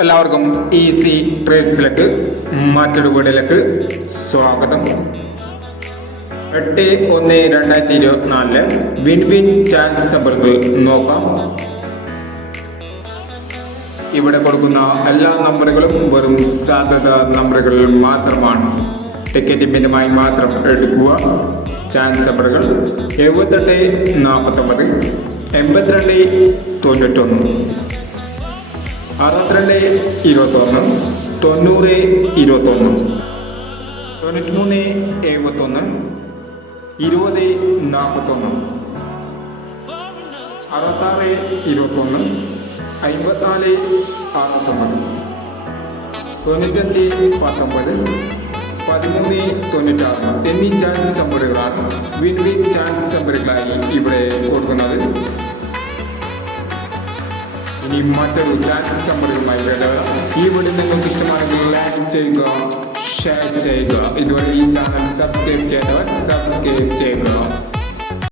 എല്ലാവർക്കും ഈസി ട്രേഡ്സിലേക്ക് മറ്റൊരു വീഡിയോയിലേക്ക് സ്വാഗതം. 8/1/2024 വിൻ വിൻ ചാൻസ് നമ്പറുകൾ നോക്കാം. ഇവിടെ കൊടുക്കുന്ന എല്ലാ നമ്പറുകളും വെറും സാധ്യത നമ്പറുകൾ മാത്രമാണ്. ടിക്കറ്റ് പിന്നുമായി മാത്രം എടുക്കുക. ചാൻസ് നമ്പറുകൾ 78 49 82 91 62 21 90 21 93 71 20 41 66 21 54 69 95 19 13 96 എന്നീ ചാൻസ് നമ്പറുകളാണ് വിൻ വിൻ ചാൻസ് നമ്പറുകളായി ഇവിടെ കൊടുക്കുന്നത്. ഇനി മറ്റൊരു ചാൻസ് നമ്പറുമായി വരാം. ഈ വീഡിയോ നിങ്ങൾക്ക് ഇഷ്ടമാണെങ്കിൽ ലൈക്ക് ചെയ്യുക, ഷെയർ ചെയ്യുക. ഇതുവരെ ഈ ചാനൽ സബ്സ്ക്രൈബ് ചെയ്തവർ സബ്സ്ക്രൈബ് ചെയ്യുക.